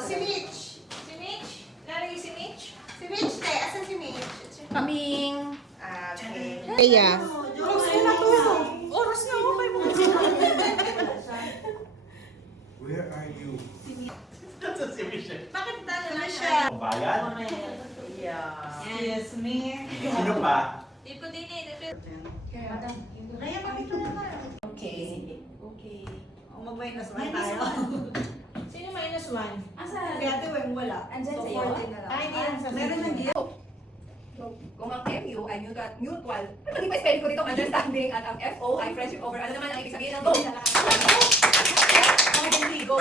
Si Mitch. Si Mitch? Lalagay si Mitch? Si Mitch, te. Asan si Mitch? Kaming. Okay. Kaya. Oras na ako kayo. Where are you? Bakit talo na siya? Bayan? Excuse me. Sino pa? Dito din eh. Kaya pakita na tayo. Okay. Okay. Mag-minus 1 tayo. Sino minus 1? Asa? Si Ate Weng wala. Andyan So, sa'yo? 14 na lang. Ay, hindi lang sa Meron sa'yo. lang dito. Kung ang MU ay mutual, hindi pa spelling ko dito understanding at ang FO ay friendship over. Ano naman ang ibig sabihin ng go? Go.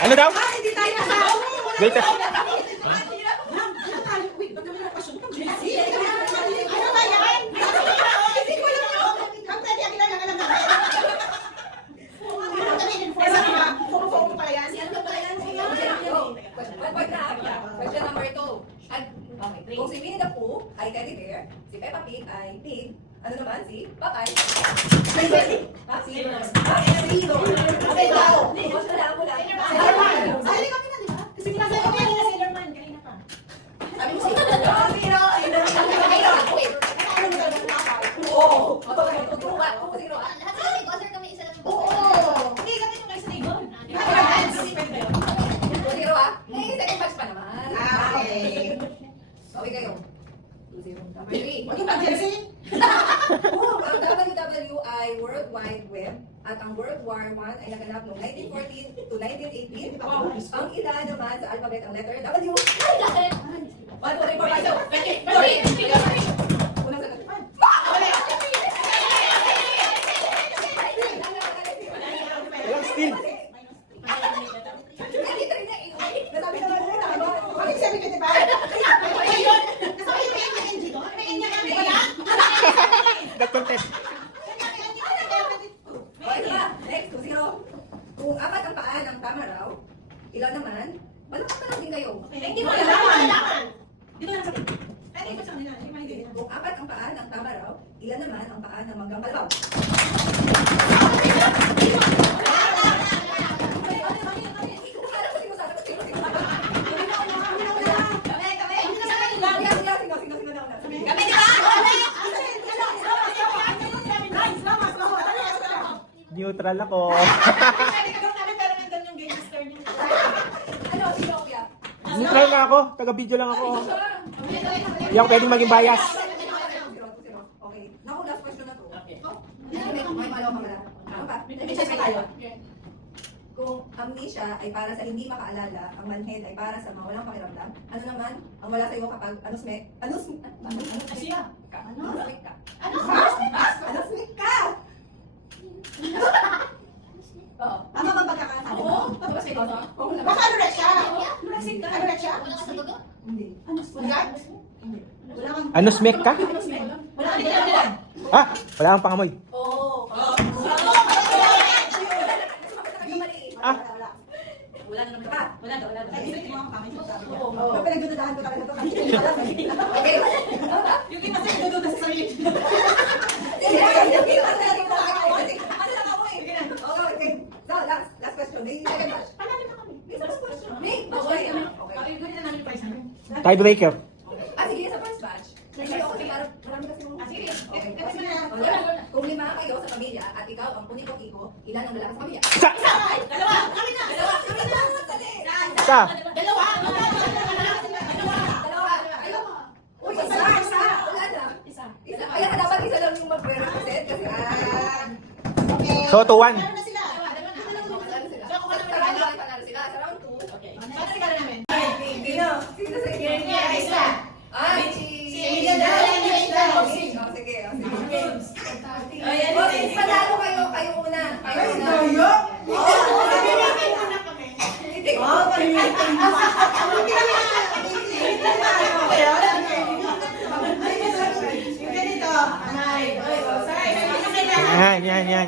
Ano daw? Hindi tayo kasama. Wait. Ano ba yan? Hindi ko alam yun. Ang pwede ang ilan lang. Puro-puro pala yan. Ano ba yan? Question number 2. Kung si Winnie the Pooh ay teddy bear, si Peppa Pig ay pig, ano naman si Papay? Si Sali kami na, di ba? Kasi klase kami na Sailor Man. Kanina pa. Sabi mo si Oo. Hindi, kami yung kayo sa Sailor. Zero ah. Eh, second batch pa naman. Okay. Okay kayo. 2-0. Number 3. Huwag yung pag-jersey. Ang WW ay World Wide Web at ang World War I ay naganap noong 1914 to 1918. Ang ilan naman sa alphabet ang letter W. 1, 2, 3, 4, 5, 6. Unang sagot. Walang steal. Nasabi naman mo tama. Bakit sabi ka, di ba? Ayun. Nasakay yung NG doon? May NG kami. Wala. Nag-contest. Okay na. Next, 2-0. Kung apat ang paa ng tama raw, ilan naman? Malapit na lang din kayo. Hindi mo alam. Di ba nasabi? Ay, di ba sa kanila? Hindi maintindihan. Kung apat ang paa ng tama raw, ilan naman ang paa ng manggang kalabaw? Neutral ako. Ano, sino kaya? Neutral na ako. Taga-video lang ako. Hindi ako pwedeng maging bias. Okay. Naku, last question na to. May malaw ka pala. Ano pa? Kung amnesia ay para sa hindi makaalala, ang manhead ay para sa mawalang pakiramdam, ano naman ang wala sa iyo kapag anusmek ka? Oo. Tama ba pagkakasabi? Oo. Ano ba sa'yo? Oo. Baka ano na siya? Ano na siya? Hindi. Wala? Wala kang... Ano, smek ka? Wala kang dalawa. Ah, wala kang pangamoy. Oo. Ah, Wala naman ka. Wala daw. Ay, hindi mo ang kamay mo sabi niya. Oo. Pero pinagdududahan ko talaga ito kasi hindi ko alam. Okay. Yung iba sa'yo nagdududa sa sarili. Ano lang ako eh. Okay. So, last question. May second batch. Panalo na kami. May first question. May. Okay. Okay, ganyan na namin price namin. tiebreaker. Sige, sa first batch. Sige, okay. Marami kasi mong... Sige. Okay. Kasi na. Kung 5 kayo sa pamilya at ikaw ang kunikong-iko, ilan ang lalaki sa pamilya? Dalawa! Kami na! Dalawa. Isa. Dalawa! Ayaw. Uy, isa. Wala na. Isa. Kaya ka dapat isa lang yung mag-represent kasi Okay. So, 2-1. Meron na sila. Panalo sila sa round 2. Okay. Saan sila namin? Sino sa inyo? Isa. Si Sige. Panalo kayo una. Hindi ko. Yan.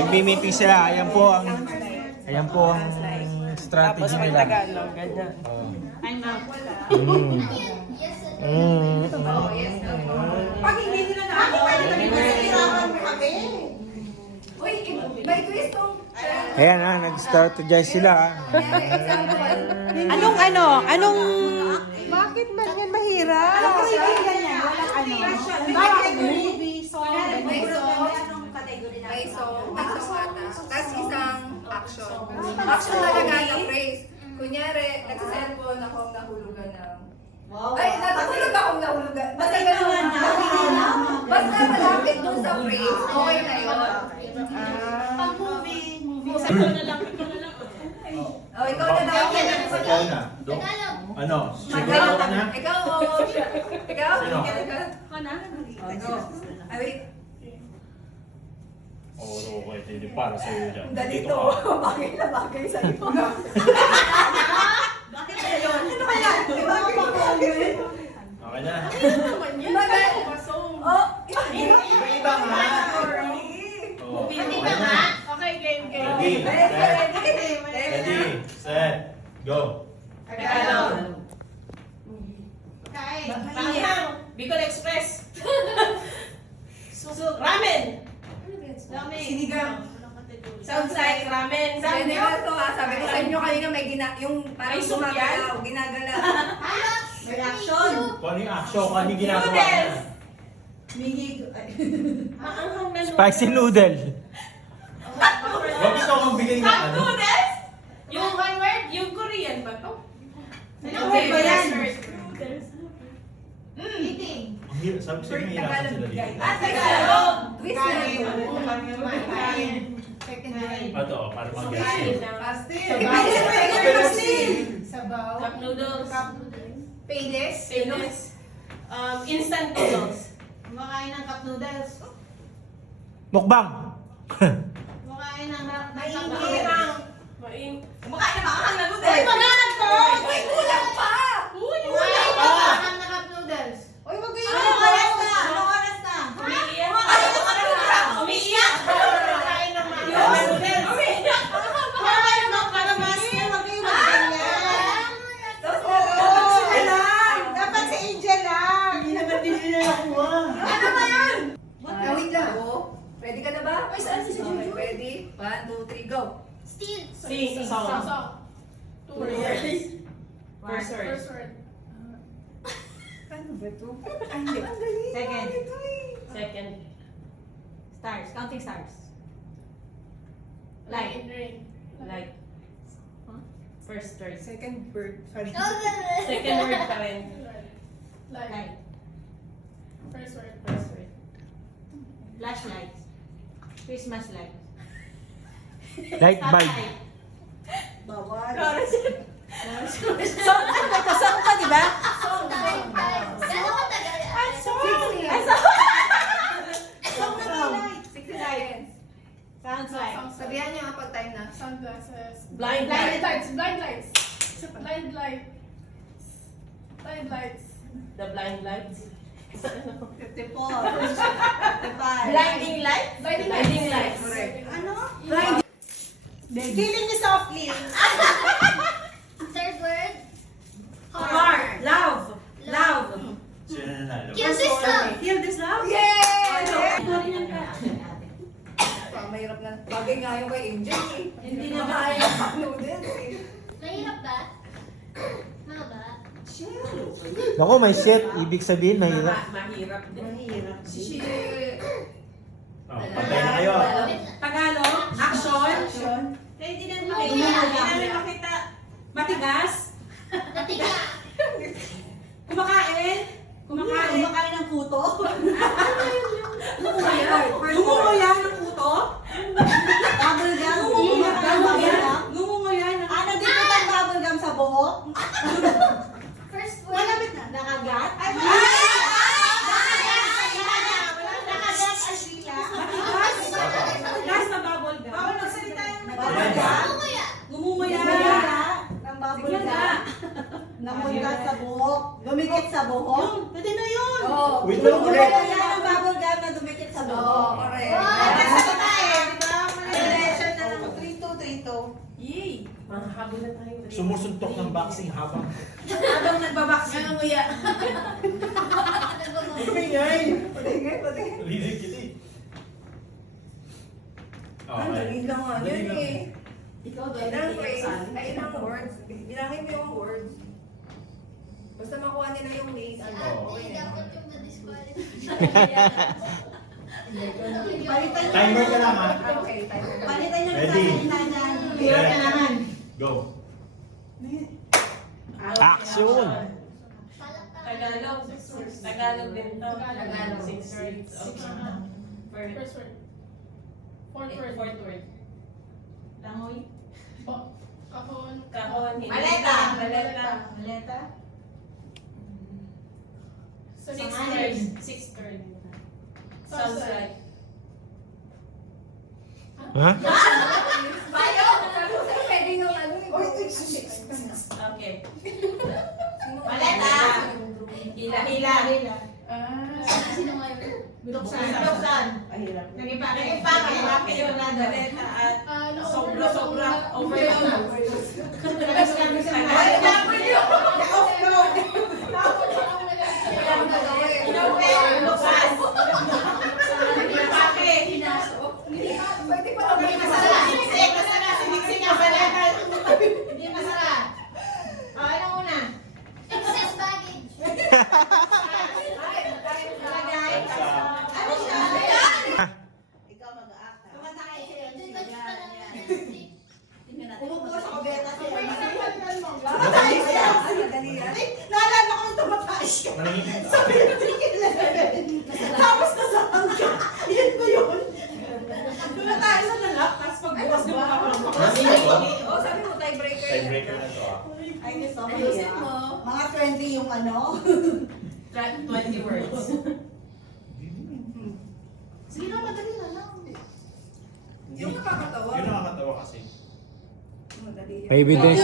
Nagmi-meeting sila. Ayan po ang strategy nila. I'm out. Pag hindi nila Bakit pwede kami mahihirapan mo kami? Ayan ha, nag-strategize sila ha. Kunyari, example. Anong, bakit man yan mahirap? May song ata. Tapos isang action. Action talaga na phrase. Kunyari, nagsa-cellphone ako, nahulugan ng... Ay, natutulog akong nahulugan. Basta ganun na. Basta malapit dun sa phrase. Okay na yun. Oh, ikaw na daw. Ikaw na. Ano? Siguro ka na? Ikaw, oh. Ikaw? Sino? Go. Ay, wait. Oo, okay. Hindi para sa'yo dyan. Ganito. Bagay na bagay sa'yo. Bakit ba yun? Ano kaya? Okay na. Bagay. Oh, Iba-iba nga. Oo, okay na. Okay, game. Ready, set, ready, set, go. Tagalog. Bicol Express. Ramen. Sinigang. Sounds like ramen. Sabi ko to ha, sabi ko sa inyo kanina may yung parang May soup gumagalaw, ginagalaw. Reaction. Kung ano yung action, kung ano yung ginagawa Noodles. niya. Maanghang na Spicy noodle. Huwag ikaw magbigay ng Cup ano. noodles? Yung one word? Yung Korean ba to? Anong word ba yan? Eating. Ang hirap, sabi sa'yo, may hirapan sila dito. Tagalog. Twist na Kain. yun. Ito, para mag-guess. Sabaw. Cup noodles. Paydes. Penis. Instant noodles. Kumakain ng cup noodles. Mukbang. Kumakain ng Maing. Maing. Kumakain ng makakang na noodles. Uy, pangalan ko! Wait, kulang pa! Uy, Kumakain ng makakang na cup noodles. Uy, wag kayo. Anong oras na? Anong oras na? Umiiyak. Umiiyak. Kumakain ng mga noodles. Umiiyak. Kumakain ng makakang master. Wag kayo mag-ganyan. Tapos Angel lang. Dapat si Angel lang. Hindi naman din sila nakuha. Ano ba yan? wait lang. Ready ka na ba? Ay, saan si Juju? Ready? 1, 2, 3, go! Sing. Song. Two words. First word. Ano ba ito? Second. Second. Stars. Counting stars. Light. Light. First word. Second bird. Sorry. Second word pa rin. Light. First word. Flashlight. Christmas light. Light bulb. Bawal. Song ka, di ba? Song na light. 60 seconds. Sounds like. Sabihan niyo nga pag time na. Sunglasses. Blind Blind light. lights. Blind lights. Blind light. Blind lights. The blind lights. 54. 55. Blinding light? Blinding light. Correct. Ano? Feeling niyo softly. Third word. Heart. Love. Love. Sino nanalo? Kill this love. Feel this love? Yay! Mahirap na. Bagay nga yung kay Angel eh. Hindi na Makain ng cup noodles eh. Mahirap ba? Mahaba? Naku, may shit. Ibig sabihin, mahirap. Mahirap din. Mahirap. Shit. Oh, patay na kayo. Tagalog. Action. Kaya hindi na Makita. Matigas. Natiga. Kumakain. Kumakain ng puto. Ngumunguya ng puto. Bubble gum. Ngumunguya ng Ano dito ang bubble gum sa buhok? First word. Malapit na. Nakagat? Ay, nakagat ang sila. Matigas na bubble gum. Bawal magsalita yung bubble gum. Kuya. Ngumunguya. Ng bubble Sige gum. na. Namunta sa buhok. Dumikit sa buhok. Pwede na yun. Oh. Wait lang, ulit. Yan ang bubble gum na dumikit sa Oh, buhok. correct. Nasa tayo. Diba? Malilensyon na ng 3-2-3-2. Yay. Mahahabol na tayo. Sumusuntok ng boxing habang... Habang nagbaboxing. Ngumunguya. Ingay! Patingin, patingin. Lilig kita eh. Ang dali lang nga Dali yun lang. eh. Ikaw doon. Ilang phrase, ay ilang words. Bilangin mo yung words. Basta makuha nila yung ways. Si Ano, ate, okay na. dapat yung na-disqualify. Timer ka lang ha. Okay, timer na. Palitan nyo Ready? kailangan. Go. Action! Tagalog. Tagalog din to. Tagalog. 6 words. Okay. First word. Fourth word. Fourth word. Langoy. Kahon. Kahon. hindi. Maleta. Maleta. Maleta. Sixth word. Sixth word. Sounds like. Ha? Bayo! Pwede yung ano. Okay. Maleta. Hila. Sino ngayon? Buksan. Buksan. Nag-impake. Nag-impake yung Maleta at sobra. Overload. Overload. Ay, dapat yun. Na-offload. Buksan. Nag-impake. Pwede pa Hindi masara. Siniksik ang maleta. Hindi masara. O, ano una? Excess baggage. Lagay. Ano siya? Ikaw mag-act. Kumanta kayo siya. Umupo sa kabeta siya. Madali yan. Madali yan. Ay, naalala ko yung tumataas ka. Tapos nasaan ka. Yan ba yun? Tumataas na lalak, tapos pagbukas mo ako. Oh, sabi mo tiebreaker. Tiebreaker na to ah. Ay, gusto ko Ayusin yan. mo. Mga 20 yung ano. 20 words. Sige na, madali na lang. Yung nakakatawa. Yun nakakatawa kasi. Madali yan. Evidence.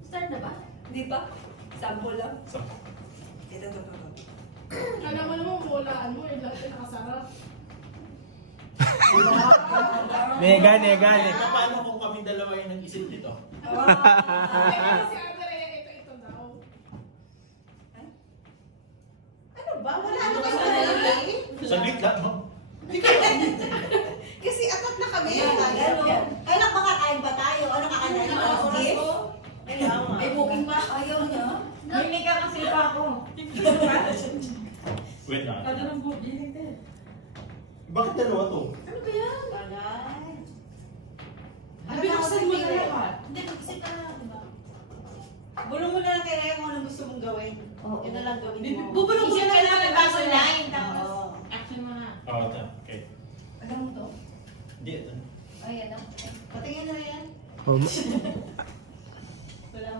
Start na ba? Di ba? Sample lang. So, Ito. Alam mo naman, hulaan mo. Ilang pinakasarap. Nega. paano kung kami dalawa yung nag-isip nito? Kaya si Ate Rhea, ito daw. Ano ba? Wala na kayo madali. Saglit lang, no? Kasi atat na kami. Yan. Kailan ba kakain ba tayo? Ano kakain tayo? May booking pa. Ayaw niya. Hindi ka kasi pa ako. Wait na. Bakit dalawa to? Ano ba yan? Bagay. Ano Binuksan mo na yan? lahat. Hindi, mag-isip ka na, diba? Bulong mo na lang kay Rhea kung anong gusto mong gawin. Yun na lang gawin mo. Bubulong mo na lang baso line. Oo. Action mo na. Oo, ito. Okay. Alam mo to? Hindi, ito. Ay, ano? Patingin na yan.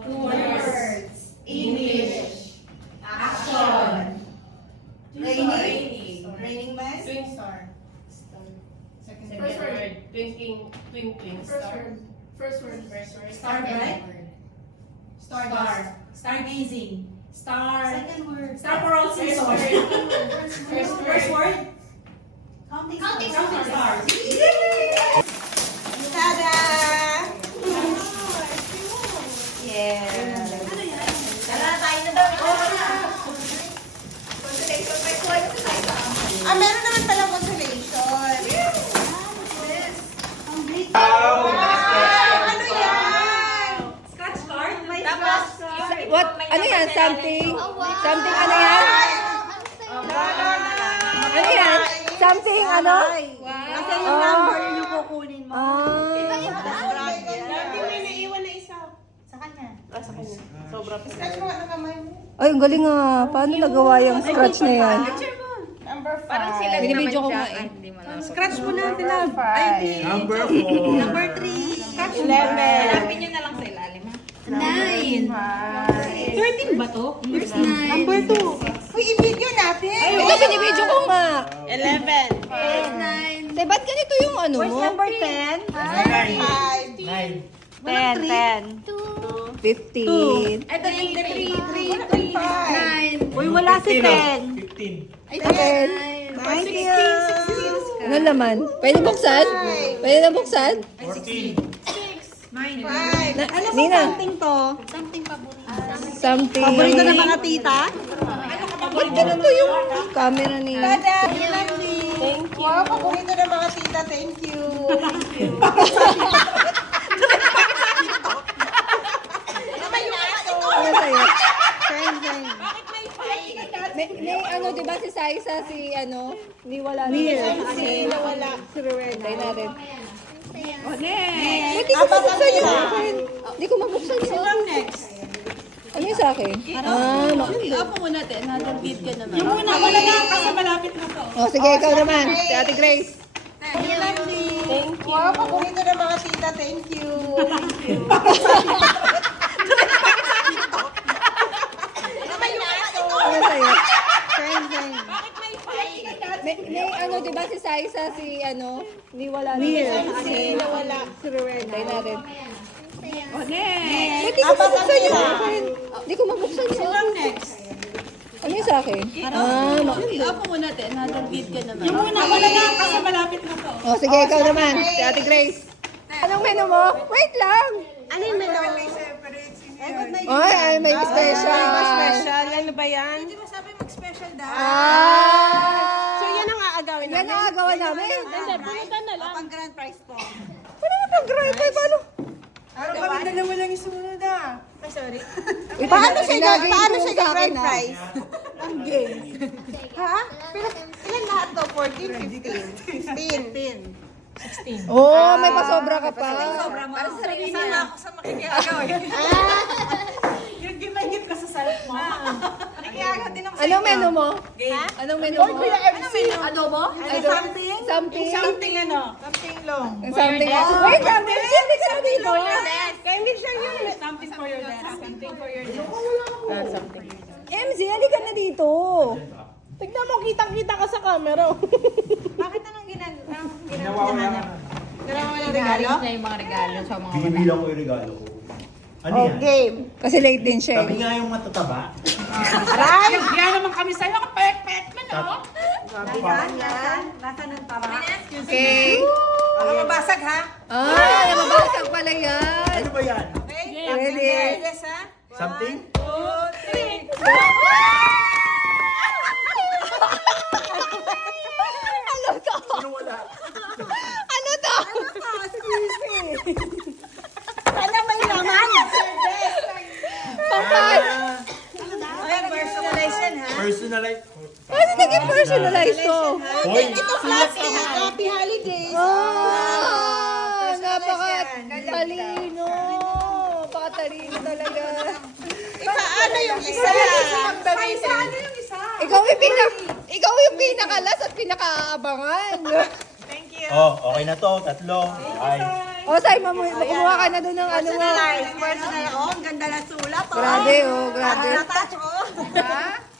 Words. English. Action. Raining. Raining man? Twin star. First Second word. word. Twinkling First star. word. First word. Starbright? Stargazing. Star. Second word. Star for all seasons. First word. Counting stars. Stars. Tada! Yeah. Tara, tayo na daw. Consolation prize. Why don't you like that? Ah, meron naman palang consolation. Wow! Ano yan? Scratch card. Tapos, What? Ano yan? Something? Oh, wow. Something ano yan? Ano yan? Something ano? Kasi yung number yung kukunin mo. Dati may naiwan na isa. Sa kanya. Sobra pa. Scratch mo ano kamay mo. Ay, ang galing ah. Paano nagawa yung scratch na yan? Number 5. Parang sila Binibidyo ko nga eh. Scratch mo na sila. Ay, Number 4. Number 3. Scratch 11. Hanapin nyo na lang sa ilalim, ha? 9. 13 ba to? Where's 9? Number 2. Uy, i-video natin. Ito, binibidyo ko nga. 11. Te, ba't ganito yung ano mo? Where's number 10? 5. 9. 10. 15. Ito yung 3. 9. Uy, wala si 10. 15. Ay, 10. Thank you. Ano laman? Pwede buksan? Pwede na buksan? 14. 5. Nina. Something to. Something. Paborito ng mga tita? Ba't ganito yung camera ni... Tada! Thank you. Wow, paborito ng mga tita. Thank you. Ano sa'yo? May ano, di ba si Saisa, si ano, ni wala rin. Si nawala. Si Ruel. Tayo natin. Hindi ko mabuksan yun. Hindi ko mabuksan yun. Sino next? Ano yung sa akin? Ako muna, te. Nag-beat ka naman. Yung muna, wala na kasi malapit na to. Oh, sige, ikaw naman. Si Ate Grace. Thank you. Wow, paborito ng mga tita. Thank you. Ano sa'yo? May ano, di ba si Saisa, si ano, ni wala rin. Si nawala. Si Ruel. Tayo natin. Hindi ko mabuksan yun. Hindi ko mabuksan yun. Sino next? Ano yung sa akin? Ako muna, te. Nag-beat ka naman. Yung muna, wala na kasi malapit na to. Oh, sige, ikaw naman. Si Ate Grace. Anong menu mo? Wait lang. Ano yung menu? Ay, may special. Special. Ano ba yan? Hindi mo sabi mag-special daw. Ah! So yan ang aagawin Yan ang agawan namin. Pumunta na lang. Pang grand prize po. Paano mo pag-drive? Paano? Araw kami dalawa lang yung sumunod ah. Ay, sorry. Paano siya Ilagay paano mo siya sa akin, grand ah. prize? Ang gay. Ha? Pero ilan lahat to? 14, 15? 16. Oh, may pasobra ka pa. Para sa sarili na ako sa makikiagaw eh. Yung gimagip ka sa salap mo. Nakikiagaw din ako sa Anong menu mo? Ha? Anong menu mo? Adobo? Something? Something? Something ano? Something long. Something. Wait lang, hindi ka na dito. English lang yun. Something for your desk. Something for your desk. MZ, hindi ka na dito. Tignan mo, kitang-kita ka sa camera. Bakit anong ginagawa? Ginawa ko lang. Ginawa mo ng regalo? na yung mga regalo sa mga Binibilang ko yung regalo ko. Ano yan? Game. Kasi late din siya Sabi eh. nga yung matataba. Aray! Yan naman kami sa'yo. Kapek-pek mo, no? Nasaan ang tama? Okay. Baka mabasag ha? Ah, nababasag pala yan. Ano ba yan? Ready? Yes ha? Something? Ano to? Ano wala? Ano to? Sana may laman! Papan! Ay, personalization ha? Personalized. Paano naging personalized to? Hoy! Ito plastic ha? Happy holidays! Ah, napaka-talino. Napaka-talino talaga. Paano yung isa? Ano yung isa? Ikaw yung pinakalas at pinakaabangan. Oh, okay na to. Tatlo. Ay. O, Sai, kumuha ka na doon ng ano mo. Personal. Oh, ang ganda na sulat. Oh. Grabe, oh, grabe. Touch, oh.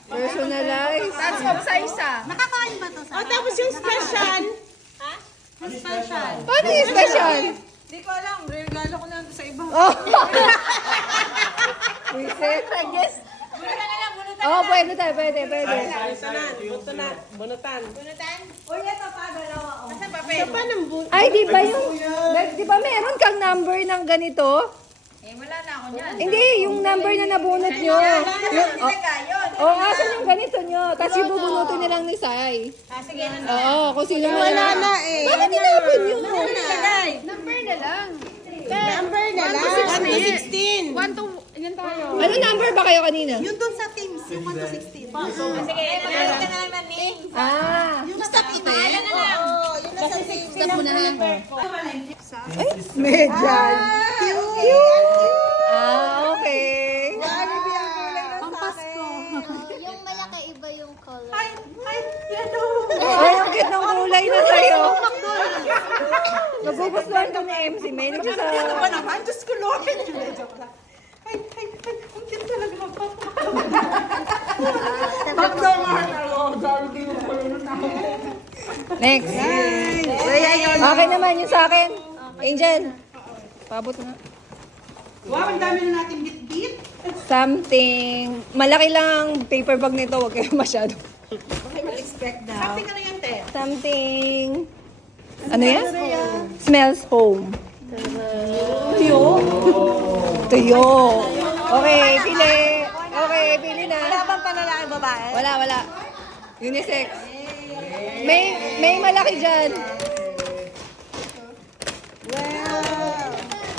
Personalized. That's from sa isa. Nakakain ba to sa? Oh, tapos yung special. Paano yung special? Hindi ko alam. Regalo ko lang sa iba. Oh. Reset. Yes. Bunutan na lang. Bunutan. Oh, pwede tayo, pwede. Bunutan. Uy, ito pa. Dalawa. Oh. Kasi papel. Pa ng Ay, di ba yung, di ba meron kang number ng ganito? Eh, wala na ako niyan. Hindi, yung number na nabunot nyo. Oh, asan yung ganito nyo? Tapos yung bubunutin nilang ni Sai. Sige. Oo, kung sino mo Wala na eh. Bakit tinapon yun? Number na lang. Number na lang. 1 to 16. 1 to, yan tayo. Ano number ba kayo kanina? Yung dun sa teams, yung 1 to 16. Sige. Meron ka na lang na name. Ah. Yung sa teams. Oo, yun na sa teams. Stop muna ha. Megan. Cute. Ah, okay. Yung malaki iba yung color. Ay, ang cute ng kulay na sa'yo. Nagugustuhan to ni MC. May nagsa Ano ba naman? Diyos ko, Lord. Joke lang. Ay, ang cute talaga. Next. Okay naman yung sa akin. Angel. Pabot na. Wow, ang dami na natin bit-bit. Something. Malaki lang ang paper bag nito. Huwag kayo masyado. Okay, mag-expect daw. Something ano yan, te? Something. Ano yan? Smells home. Tuyo. Tuyo. Okay, pili. Okay, pili na. Wala bang panlalaki babae? Wala. Unisex. May malaki dyan.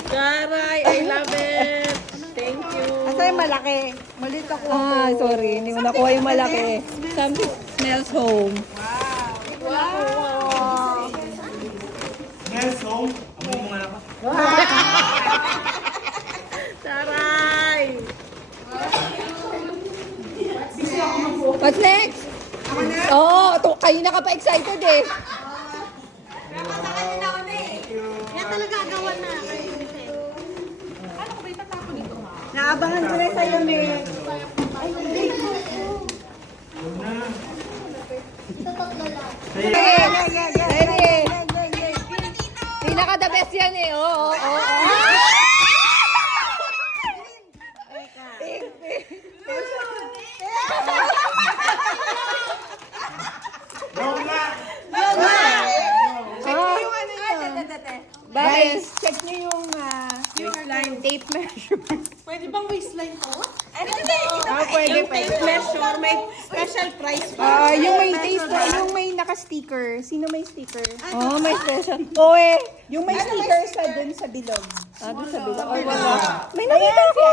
Taray, I love it. Thank you. Asa yung malaki? Malit ako. Ah, sorry. Hindi mo nakuha yung malaki. Something smells home. Yes, home. Amoy mo nga ako. Taray. What's next? Oh, kayo na ka pa excited eh. Yan talaga agawan na. Naabangan ko na sa'yo, Meg. Ito tatlo lang. Ready? Pinaka the best yan eh. Oo, oo, oo. Guys, Check niyo yung tape measure. Pwede bang waistline to? Pwede Yung tape measure, may special price pa. Yung may tape, yung may naka-sticker. Sino may sticker? oh, may special. Oh, eh. Yung may sticker sa dun sa bilog. Ah, doon sa bilang. Oh, wala. May nakita ko.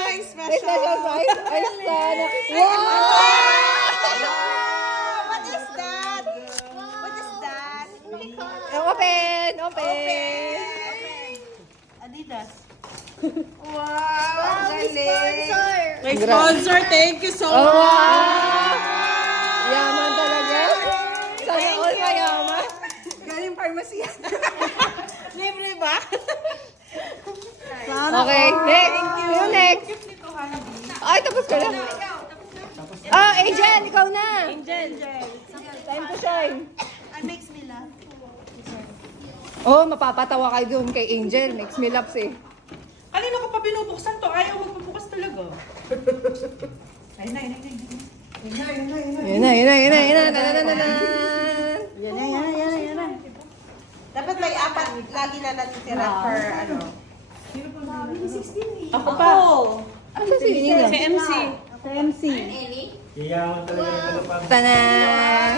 May special prize. Ay, sana. Wow! What is that? What is that? Open! Open! Adidas. Wow, may sponsor. May sponsor, thank you so Oh, much. wow! Yaman talaga. Sana all mayaman. Galing pharmacy. Libre ba? Okay, next. Sino next? Ay, tapos ka na. Oh, Angel, ikaw na. Angel. Time to shine. It makes me laugh. Oh, mapapatawa kayo doon kay Angel. Makes me laugh eh. Kanino ko pa binubuksan to? Ayaw magpabukas talaga. Yun na, yun na, yun na, yun na. Tanananan. Dapat may apat lagi na natitira per ano. Ako pa. Ano si Nina? Si MC. Yayaman talaga ng kalapag. Tanan!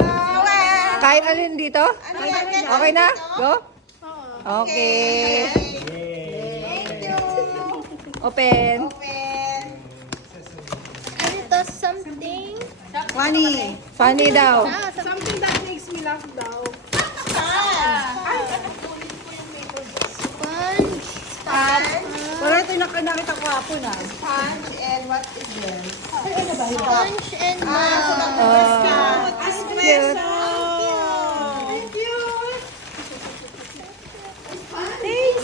Kahit alin dito? Ano yan? Okay na? Go? Okay. Thank you. Open. Open. Ano to? Something? Funny daw. Something that makes me laugh daw. Sponge. Pero ito yung nakita ko hapon ah. Sponge and what is this? Sponge and Cute.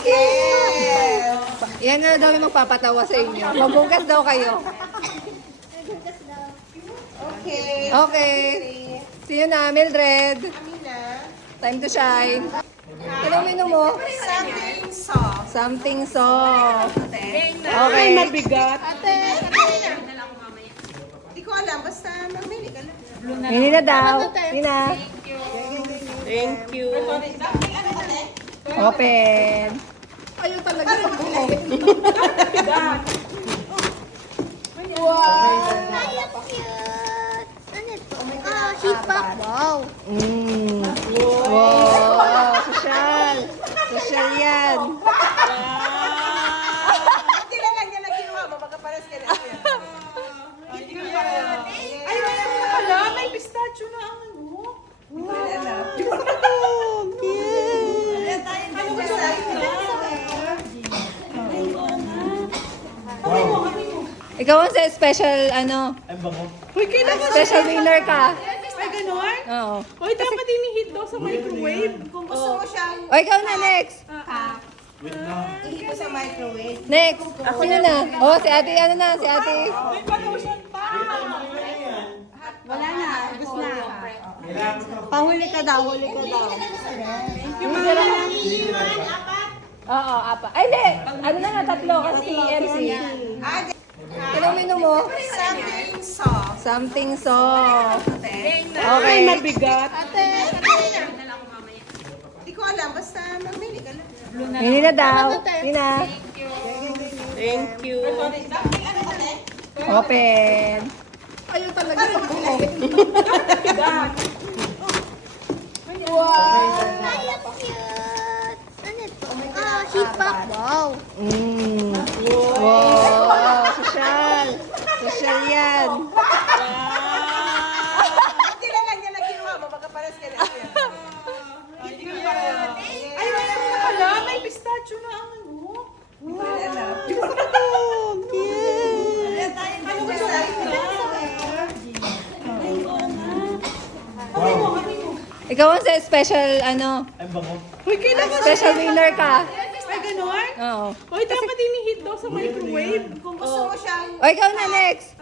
Yes. Yan na daw yung magpapatawa sa inyo. Magbukas daw kayo. Okay. Okay. See you na, Mildred. Amina. Time to shine. Anong menu mo? Something soft. Something soft. Ay, Okay. mabigat. Hindi ko alam. Basta mamili ka lang. Hindi na daw. Hindi na. Thank you. Open. Ayaw talaga sa buo. Ay, ang cute. Ano ito? Ah, heat pack. Wow. Wow. Sosyal. Sosyal yan. Hindi na lang yan ang ginawa mo. Magkaparas ka na siya. Ay, wala mo pala. May pistachio na ang ano. Ikaw ang sa special, ano, Ay, bango. Uy, kailangan special winner ka. Ay, ganun? Oo. Uy, dapat inihit daw sa microwave. Kung gusto mo siyang O, ikaw na next. Wait lang. ihito sa microwave. Next. Sino na? Oh, si ate, ano na, si ate. May pa-lotion pa. Wala na. Ubus na. Kailangan ko. Pahuli ka daw. Huli ka daw. Oo, apa. Ay, hindi. Ano na nga, tatlo kasi MC. Anong menu mo? Something soft. Something soft. Ay, Okay. mabigat. Hindi ko alam. Basta mamili ka lang. Hindi na daw. Hindi na. Thank you. Open. kayo talaga magbuo. Ay, ang cute. Ano ito? Ah, heat pop. Wow. Wow, social. Social yan. Hindi na lang niya na kinuha mo, magkaparas ka na siya. Ay, wala mo na pala. May pistachio na ang ano. Ano ba siya? Ikaw ang special, ano, Ay, bango. special winner ka. Ay, ganun? Oo. Hoy, dapat ini-heat daw sa microwave. Kung gusto mo siyang O, ikaw na next.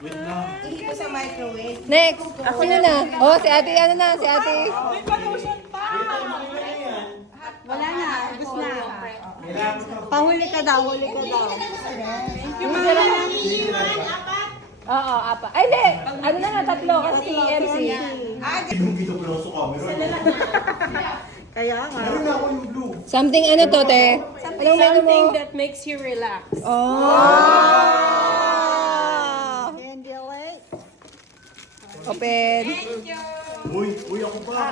Wait lang. Hindi ko sa microwave. Next. Sino na? Oh, si ate, ano na, si ate. may pa-lotion pa. Wala na, gusto na. Pahuli ka daw, huli ka daw. Oo, apa. Ay, hindi. Ano na nga, tatlo kasi MC. Yung video-close camera. Kaya nga. Meron na ako yung blue. Something ano to, te? Anong menu mo? that makes you relax. Oh! Candy light. Open. Uy, ako pa.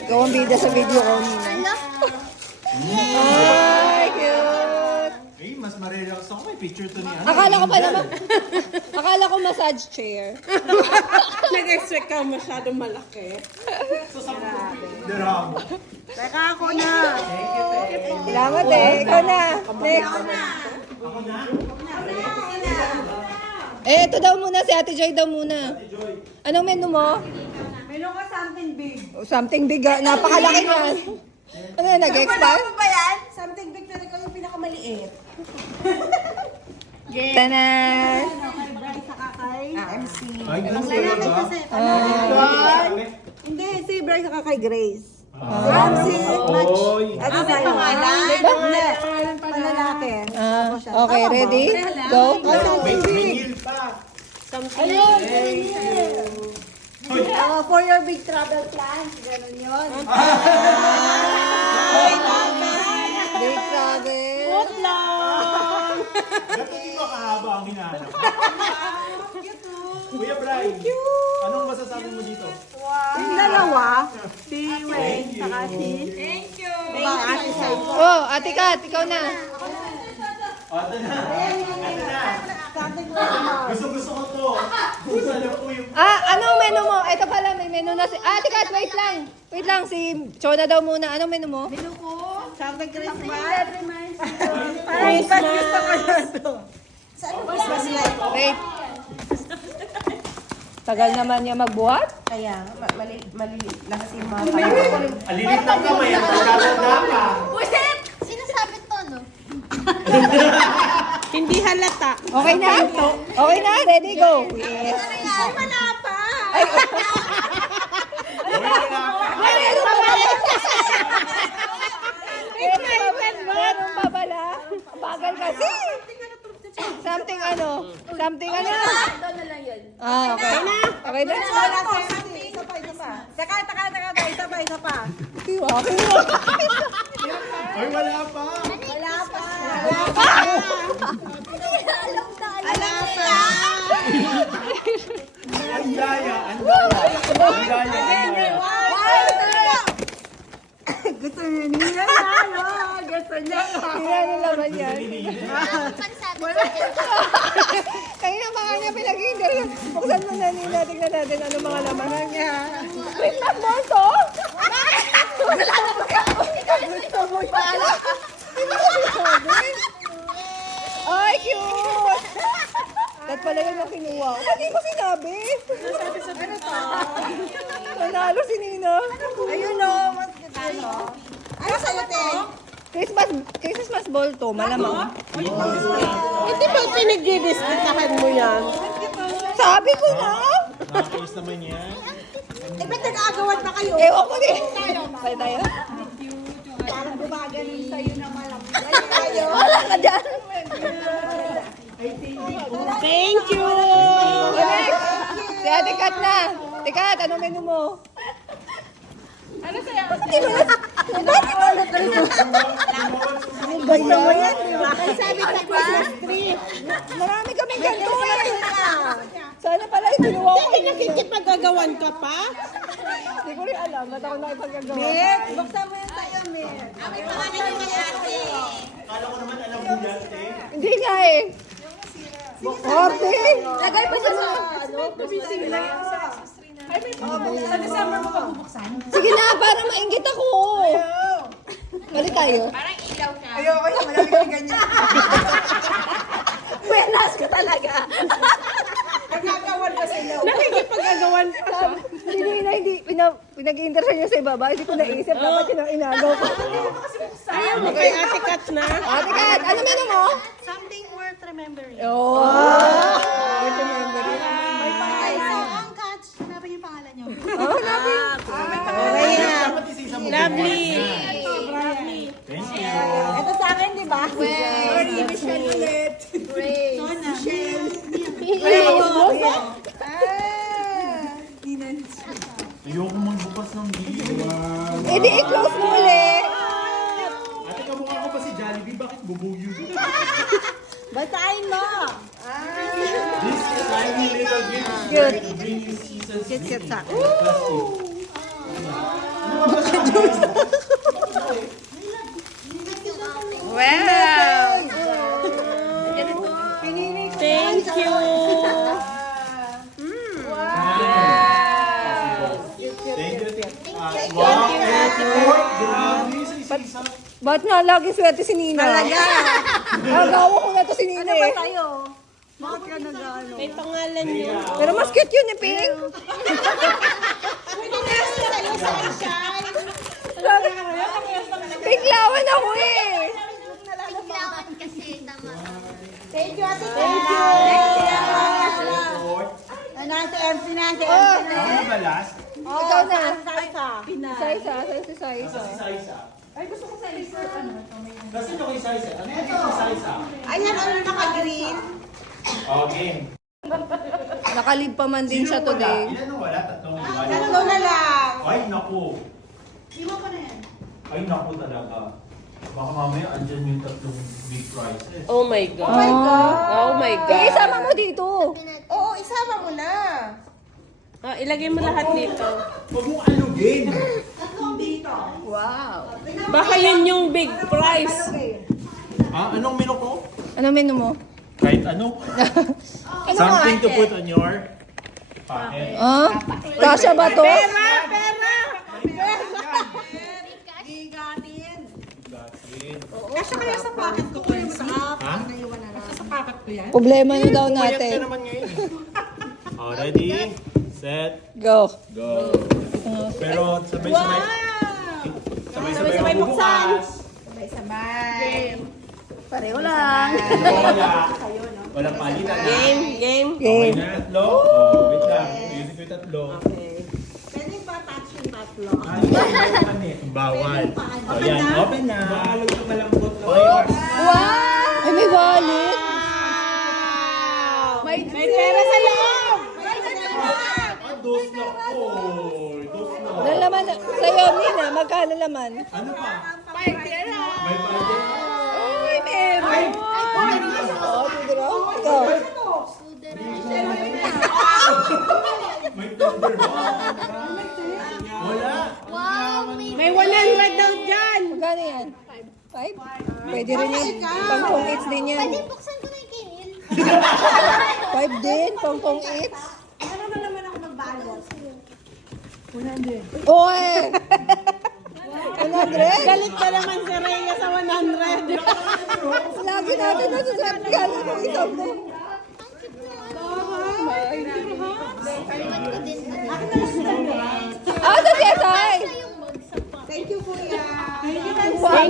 Ikaw ang bida sa video ko. Ala. Ay, cute. Eh, mas marelax ako. May picture to ni ano. Akala ko pa naman. Akala ko massage chair. Nag-expect ka masyadong malaki. Drama. Teka ako na. Salamat eh. Ikaw na. Next. Ito daw muna. Si Ate Joy daw muna. Anong menu mo? Meron ka something big. Oh, something big. Napakalaki yan. Ano na, nag-expand? Ano ba yan? Something big na ikaw yung pinakamaliit. Tanan! Kay Bryce saka kay MC. Ay, ganun talaga. Hindi, si Bryce saka kay Grace. Ah. Si Match. Oy. Ano sa'yo? Hindi. Panlalaki. Okay, ready? Go? May meal pa. For your big travel plans. Ganun yun. Big travel. Gato din ba kahaba ang hinahanap? Kuya Bray, anong masasabi mo dito? Yung dalawa, si Wayne, saka si... Thank you. Ate Sai. Oh, Ate Kat, ikaw na. Ate na. Gusto ko to. Gusto na po yung... Anong menu mo? Ito pala, may menu na si... Ate Kat, wait lang. Wait lang, si Chona daw muna. Anong menu mo? Something Christmas. Christmas. Gusto ko na to. Saan mo Christmas light? Wait. Tagal naman niya magbuhat? Kaya, malilit lang kasi yung mga Alilit ng kamay at nagkaganda ka. Sinasabi to, no? Hindi halata. Okay na? Okay na? Ready? Go. Yes. wala pa! Ay, meron pa pala. Meron pa pala. Bagal kasi. Something ano? Something ano? Okay. Okay na? Isa pa. Teka. Isa pa. Kiwa. Ay, wala pa. Wala pa. Alam nila. Ang yaya. Ang yaya. Gusto niya niya ano? Gusto niya. Tingnan nyo naman yan. Pagsabi ko. Kanina pa kanya pinag-iingal. Buksan mo na nila. Tingnan natin ano mga laman niya. Wait lang mo to? Gusto mo pala. Hindi ko sinabi. Ay, cute! Ba't pala yun ang kinuha ko? Ba't di mo sinabi? Ano to? Nanalo si Nina. Ayun o. Mas ano? Ano sa'yo, te? Christmas ball to, malamang. Hindi ba pinag-didiskitahan mo yan? Sabi ko na! Nakakais naman yan. Eh, ba't nag-aagawan pa kayo? Ewan ko din. Bye tayo. Parang gumagaling sa'yo na malaki. Wala ka dyan. Thank you! Next! Si Ate Kat na. Ate Kat, anong menu mo? Ano kaya? Gusto mo yan, di ba? Sabi sa Christmas tree. Marami kaming ganito. Sana pala itinuwa ko. Nakikipag-agawan ka pa? Hindi ko rin alam. Ba't ako nakipag-agawa? Buksan mo yung tayo, Met. Ang pangalan niyo kay ate. Kala ko naman alam mo yan, te. Hindi nga eh. Ate! Lagay pa siya sa ano? Sige lang yung sa December mo pabubuksan? Sige na, para mainggit ako. Balik tayo. Parang ilaw siya. Ayoko yung malaki ko ganyan. Buenas ka talaga. Nagagawan ka sa iyo. Nakikipag-agawan ka pa. Hindi na, hindi. Pinag-interview niya sa ibaba. Hindi ko naisip. Dapat yun ang inagaw ko. Ayaw mo kay Ate Kat na. Ate Kat, ano menu mo? Something worth remembering. Oh! Worth remembering. May pangalan. Ang catch. Hanapin yung pangalan niyo. Oh, nabi. Dapat isisa mo. Lovely. Thank you. Ito sa akin, di ba? Sorry, Michelle ulit. Grace. Michelle. Ayoko magbukas ng bill. Eh di, i-close mo ulit. Ate, kamukha ko pa si Jollibee. Bakit bubugyo? Basahin mo. This is tiny little gifts. Good. To bring you season's greeting. sa- Plastic. Wow. Thank you. Thank you. Wow, effort. Grabe sa isa-isa. Ba't nga lagi swerte si Nina? Talaga. Agawa ko na to si Nina eh. Tayo. Bakit ka nag-ano? May pangalan niyo. Pero mas cute yun eh, Pink. Pink lawan ako eh. Biglawan kasi, tama. Thank you, ate. Effort. Nasa MC na. Oh, Ano ba last? ikaw na. Isa. Isa-isa. Isa-isa. Isa-isa. Ay, gusto ko sa isa. Kasi ito kay isa-isa. Ano yung isa-isa? Ayan, ano naka-green? Okay. Nakalib pa man din siya today. Ilan ang wala? Tatlong wala. Tatlo na lang. Ay, naku. Ay, naku talaga. Baka mamaya andyan yung tatlong big prizes. Oh my God. Oh my God. Oh my God. Eh, isama mo dito. Oo, isama mo na. Ah, ilagay mo lahat dito. Huwag mong alugin. Wow. Baka yun yung big prize. Ah, anong menu ko? Ano menu mo? Kahit ano. Ano Something nga? to put on your pocket. Ah? Kasha ba to? Kasya kaya sa pocket ko kayo sa app. Ha? Sa pocket ko yan. Problema nyo daw Payat ka natin. naman ngayon. Oh, ready? Set? Go. Go. Pero sabay-sabay. Sabay-sabay bubukas. Pareho lang. Wala palitan. Game. Okay na, tatlo. Oh, wait lang. Music ko yung tatlo. Pwede ba touch yung tatlo? Ay, bawal. So, yan. Open na. Bawal yung malambot na. Okay. Wow! Ay, may wallet. May Pera sa loob! Ah, dos na po. Dos na. Nalaman sa'yo, Mina. Magkano laman? Ano pa? May party. Ay, meron. Oh, tudro. Ikaw. May thunder ba? Wala. Wow, May 100 daw dyan! Magkano yan? 5? Pwede rin yun. Pang-pong eats din yan. pwede buksan ko na yung kinil. 5 din, pang-pong eats. Ano na naman ako magbalot? Oy! 100? Galit pa naman si Rhea sa 100. Lagi natin nasasabi gano'n kung isang mo. Ah, sa CSI! Thank you, kuya. Wow.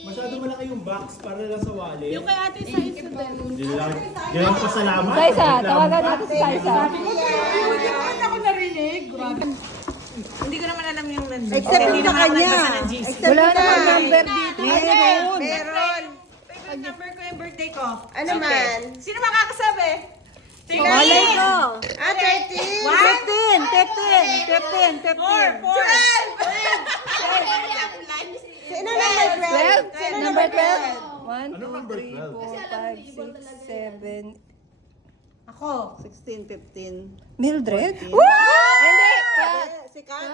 Masyado malaki yung box para lang sa wallet. Yung kay ate sa isa doon. Hindi lang pasalamat. Saisa, tawagan natin si Saisa. Hindi ko ako narinig. Hindi ko naman alam yung nandun. Except Hindi sa naman ako kanya. nagbasa ng GC. Wala naman number dito. Meron. Meron. Favorite number ko yung birthday ko. Ano man? Sino makakasabi? Malay ko. Ah, 13. 15. 4. Sino number 12? 12? Number 12? 1, Ano 2, number 3, 4, 5, 6, 7, Ako. 16, 15. Mildred? Hindi! Kat! Si Kat?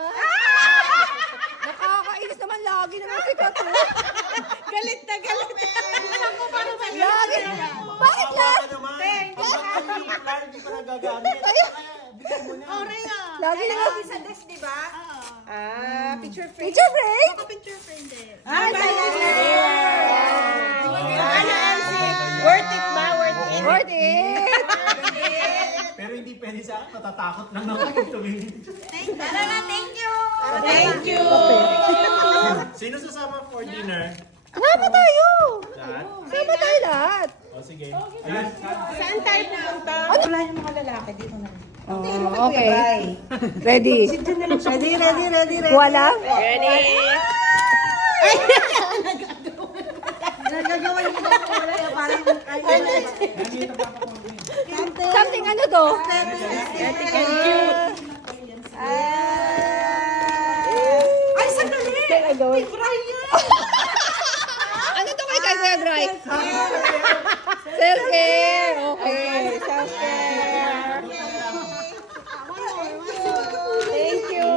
Nakakainis naman lagi naman si Kat. Galit na galit. Ako para ba Lagi! Bakit lagi? Hindi ko nagagamit. Bigay mo na. Lagi na lang. Sa desk, di ba? Picture frame. Picture break? picture friend din. Worth it ba? Worth it? Worth it! Pero hindi pwede sa akin. Natatakot lang ako pag tumingin. Tara na, thank you! Thank you. Sino sasama for dinner? Sama tayo! Lahat? Sama tayo lahat! O sige. Ayun. Saan tayo pupunta? Wala yung mga lalaki dito na. Oh, okay. Ready? Ready. Wala? Nagagawa yung mga wala yung parang Something ano to? Ay, sandali! Gagawin. Brian! Ano to kay Kuya Bray? Self-care. Okay. Self-care. Thank you.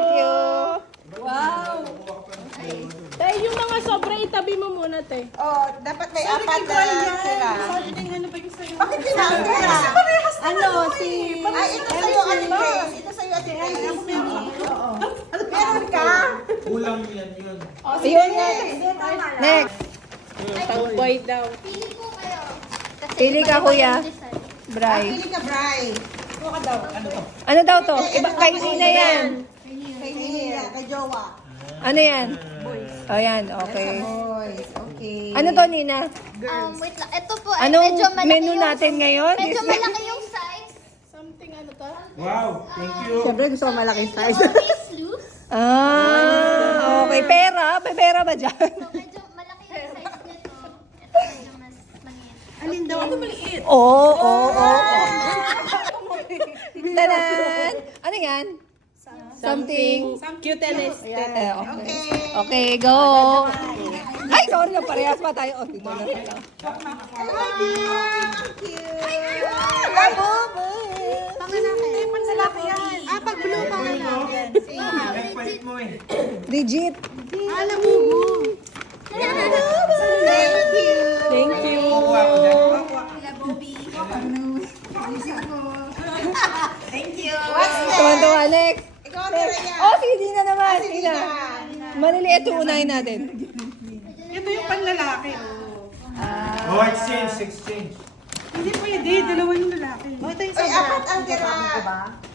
Tayo yung mga sobra itabi mo muna, te. Oh, dapat may apat na sila. Ano ba yung sa'yo? Bakit pinakita? Ano, si... Ay, ito sa'yo, Ate Grace. Ito sa'yo, Ate Grace. Meron ka? Kulang yan yun. Yun na. Next. Pang-boy daw. Pili po kayo. Kasi Pili ka, iba-iba kuya. yung design. Bray. Pili ka, Bri. Ano daw to? Iba kay Nina yan. Kay Nina, kay Jowa. Ano yan? Oh, yan. Okay. Boys, okay. Ano to, Nina? Wait lang. Ito po ay Anong medyo malaki menu yung... natin ngayon? Medyo malaki yung size. Something ano to? Wow, thank you. Siyempre gusto ko malaking size. Always loose. Okay. Pera? May pera ba dyan? So medyo malaki yung size nito. Ito medyo mas maliit. Alin daw? Ano maliit? Oo. Tanan! Ano yan? Something. Cute and aesthetic. Okay. Okay, go. Ay, sorry na parehas pa tayo. Oh, dito na tayo. Panlalaki yan. Pag blue panlalaki. Nagpalit mo eh. Legit. Alam mo. Thank you. Kuha ko dyan. Tuwan-tuwa, next. Ikaw, Raya. Oh, si Dina naman. Dina. Maliliit yung unahin natin. Ito yung panlalaki. Oh, exchange. Hindi pwede. Dalawa yung lalaki. Ito yung Ay, apat ang tira.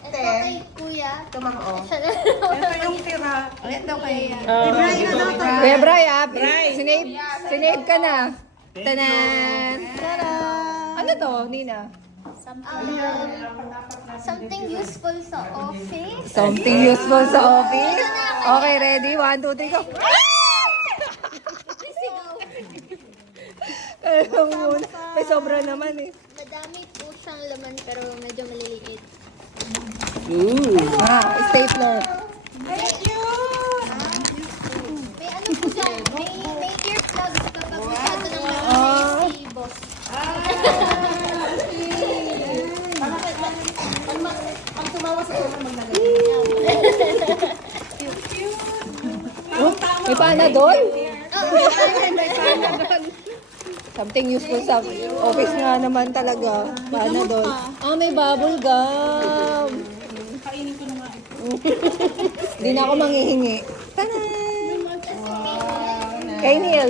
Ito kay kuya. Tumako. Siya na Ito yung tira. Ito kay... Brian na daw to. Kuya Bray, sinave ka na. Tanan. Ano to, Nina? Something useful sa office. Something useful sa office. Okay, ready? 1, 2, 3, go. Alam mo, may sobra naman eh. Madami po siyang laman pero medyo maliliit. Stapler. Thank you! May ano po siya, may earplugs kapag masyado ng laman si boss. Pag tumawa sa ulo, maglagay. May panadol? Something useful sa office nga naman talaga. Panadol. May bubble gum. Kainin ko na nga. Hindi na ako manghihingi. Tanan! Kay Neil.